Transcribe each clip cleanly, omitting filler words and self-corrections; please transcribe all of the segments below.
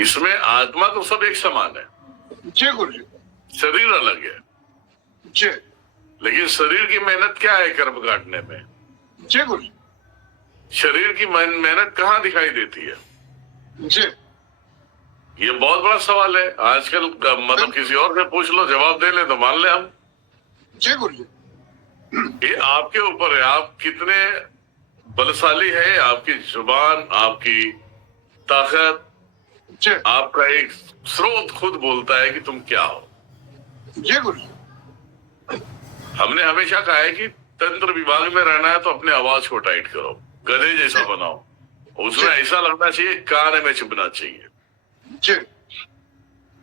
इसमें आत्मा तो सब एक समान है जी गुरु जी। शरीर अलग है जी लेकिन शरीर की मेहनत क्या है कर्म काटने में जी गुरु जी। शरीर की मेहनत कहाँ दिखाई देती है जी ये बहुत बड़ा सवाल है आजकल मतलब किसी और से पूछ लो जवाब दे ले तो मान ले हम जी गुरु जी। ये आपके ऊपर है आप कितने बलशाली है आपकी जुबान आपकी ताकत जी आपका एक स्रोत खुद बोलता है कि तुम क्या हो जी गुरु जी। हमने हमेशा कहा है कि तंत्र विभाग में रहना है तो अपने आवाज को टाइट करो गधे जैसा बनाओ उसमें ऐसा लगना चाहिए कान में चुभना चाहिए जी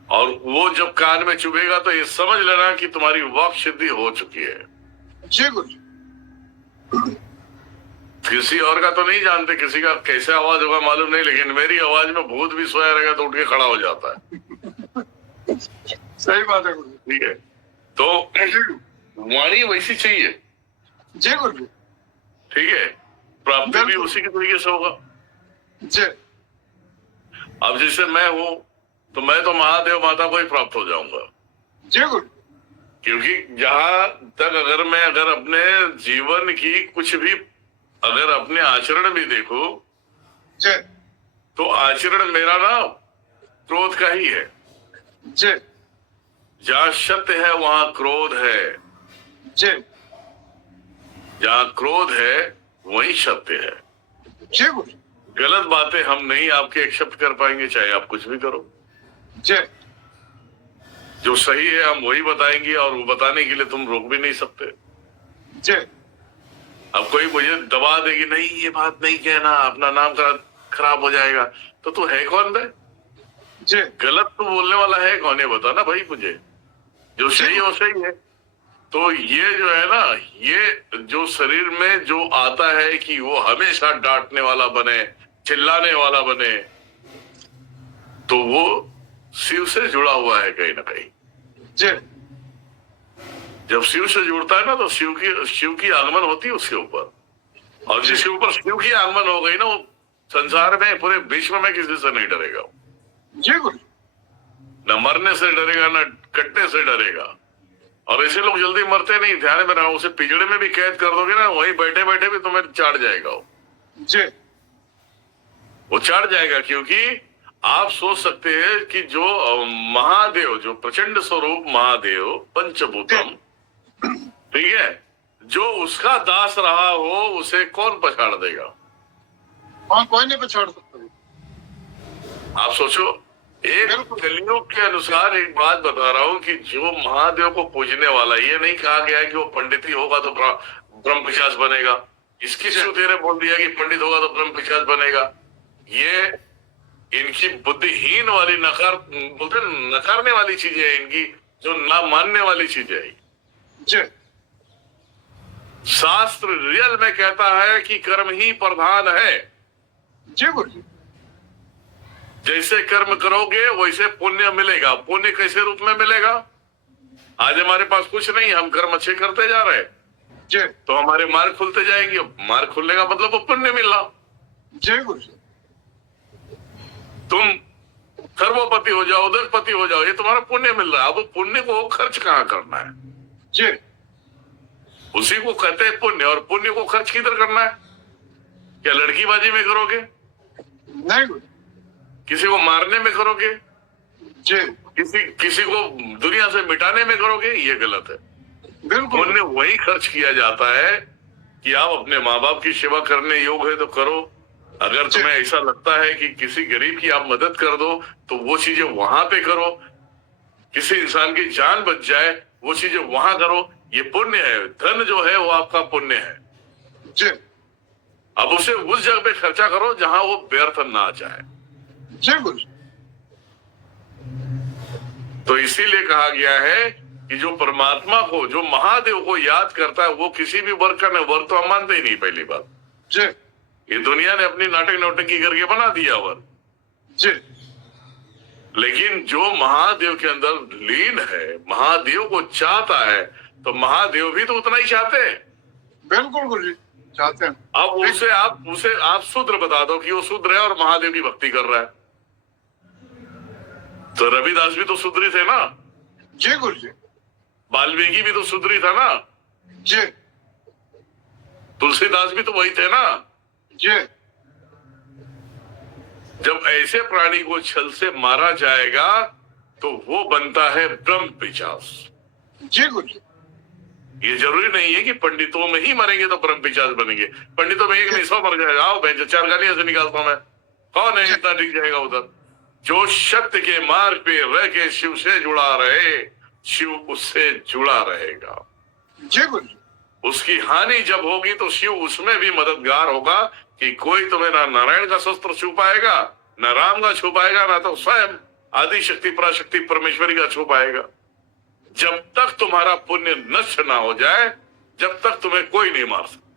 और वो जब कान में चुभेगा तो ये समझ लेना कि तुम्हारी वाक सिद्धि हो चुकी है जी गुरु जी। किसी और का तो नहीं जानते किसी का कैसे आवाज होगा मालूम नहीं लेकिन मेरी आवाज में भूत भी सोया रहेगा तो उठ के खड़ा हो जाता है सही बात है गुरु जी। ठीक है तो वाणी वैसी चाहिए जी गुरु जी। ठीक है प्राप्ति भी उसी के तरीके से होगा जी अब जैसे मैं हूं तो मैं तो महादेव माता को ही प्राप्त हो जाऊंगा जी गुरु जी। क्योंकि जहां तक अगर अपने जीवन की कुछ भी अगर अपने आचरण भी देखो जी तो आचरण मेरा ना क्रोध का ही है जी जहां सत्य है वहां क्रोध है जी जहां क्रोध है वहीं सत्य है जी गुरु जी। गलत बातें हम नहीं आपके एक्सेप्ट कर पाएंगे चाहे आप कुछ भी करो जी जो सही है हम वही बताएंगे और वो बताने के लिए तुम रोक भी नहीं सकते जी अब कोई मुझे दबा देगी नहीं ये बात नहीं कहना अपना नाम खराब हो जाएगा तो तू है कौन बे जी गलत तो बोलने वाला है कौन है बता ना भाई मुझे जो सही है वो सही है तो ये जो है ना ये जो शरीर में जो आता है कि वो हमेशा डांटने वाला बने चिल्लाने वाला बने तो वो शिव से जुड़ा हुआ है कहीं ना कहीं जी जब शिव से जुड़ता है ना तो शिव की आगमन होती है उसके ऊपर और जिसके ऊपर शिव की आगमन हो गई ना वो संसार में पूरे विश्व में किसी से नहीं डरेगा जी गुरु जी। न मरने से डरेगा न कटने से डरेगा और ऐसे लोग जल्दी मरते नहीं ध्यान में रहो उसे पिंजड़े में भी कैद कर दोगे ना वहीं बैठे बैठे भी तुम्हें चाट जाएगा जी वो चाट जाएगा क्योंकि आप सोच सकते हैं कि जो महादेव जो प्रचंड स्वरूप महादेव पंचभूतम ठीक है जो उसका दास रहा हो उसे कौन पछाड़ देगा वहां कोई नहीं पछाड़ सकता। आप सोचो एक कलियुग के अनुसार एक बात बता रहा हूं कि जो महादेव को पूजने वाला ये नहीं कहा गया कि वो पंडित ही होगा तो ब्रह्म पिशाच बनेगा इसकी श्रुति ने बोल दिया कि पंडित होगा तो ब्रह्म पिशाच बनेगा ये इनकी बुद्धिहीन वाली बोलते नकारने वाली चीजें है इनकी जो ना मानने वाली चीजें है जी शास्त्र रियल में कहता है कि कर्म ही प्रधान है जी गुरु जी। जैसे कर्म करोगे वैसे पुण्य मिलेगा पुण्य कैसे रूप में मिलेगा आज हमारे पास कुछ नहीं हम कर्म अच्छे करते जा रहे हैं जी तो हमारे मार्ग खुलते जाएंगे मार्ग खुलने का मतलब वो पुण्य मिलना जी गुरु जी। तुम सर्वोपति हो जाओ उदरपति हो जाओ ये तुम्हारा पुण्य मिल रहा है अब पुण्य को खर्च कहाँ करना है जी उसी को कहते हैं पुण्य और पुण्य को खर्च किधर करना है क्या लड़कीबाजी में करोगे नहीं गुरु किसी को मारने में करोगे जी किसी को दुनिया से मिटाने में करोगे ये गलत है बिल्कुल पुण्य वही खर्च किया जाता है कि आप अपने माँ बाप की सेवा करने योग्य है तो करो अगर तुम्हें ऐसा लगता है कि किसी गरीब की आप मदद कर दो तो वो चीजें वहां पे करो किसी इंसान की जान बच जाए वो चीजें वहां करो ये पुण्य है धन जो है वो आपका पुण्य है जी अब उसे उस जगह पे खर्चा करो जहां वो व्यर्थ ना जाए जी गुरु जी। तो इसीलिए कहा गया है कि जो परमात्मा को जो महादेव को याद करता है वो किसी भी वर्ग का वर्ग तो हम मानते ही नहीं पहली बात जी ये दुनिया ने अपनी नाटक नौटंकी करके बना दिया वर्ग जी लेकिन जो महादेव के अंदर लीन है महादेव को चाहता है तो महादेव भी तो उतना ही चाहते हैं बिल्कुल गुरु जी चाहते हैं। अब उसे आप शूद्र बता दो कि वो शूद्र है और महादेव की भक्ति कर रहा है तो रविदास भी तो सुधरी थे ना, जी गुरु जी। वाल्मीकि भी तो सुधरी था ना, जी तुलसीदास भी तो वही थे ना। जी जब ऐसे प्राणी को छल से मारा जाएगा तो वो बनता है ब्रह्म पिशाच। जी गुरु जी। ये जरूरी नहीं है कि पंडितों में ही मरेंगे तो ब्रह्म पिशाच बनेंगे। पंडितों में एक नहीं 100 मर जाएगा। आओ मैं 4 गालियां से निकालता हूं मैं, कौन है इतना टिक जाएगा उधर। जो सत्य के मार्ग पे रह के शिव से जुड़ा रहे, शिव उससे जुड़ा रहेगा। जी गुरु जी। उसकी हानि जब होगी तो शिव उसमें भी मददगार होगा कि कोई तुम्हें ना नारायण का शस्त्र छू पाएगा, ना राम का छू पाएगा, ना तो स्वयं आदि शक्ति पराशक्ति परमेश्वरी का छू पाएगा। जब तक तुम्हारा पुण्य नष्ट ना हो जाए, जब तक तुम्हें कोई नहीं मार सकता।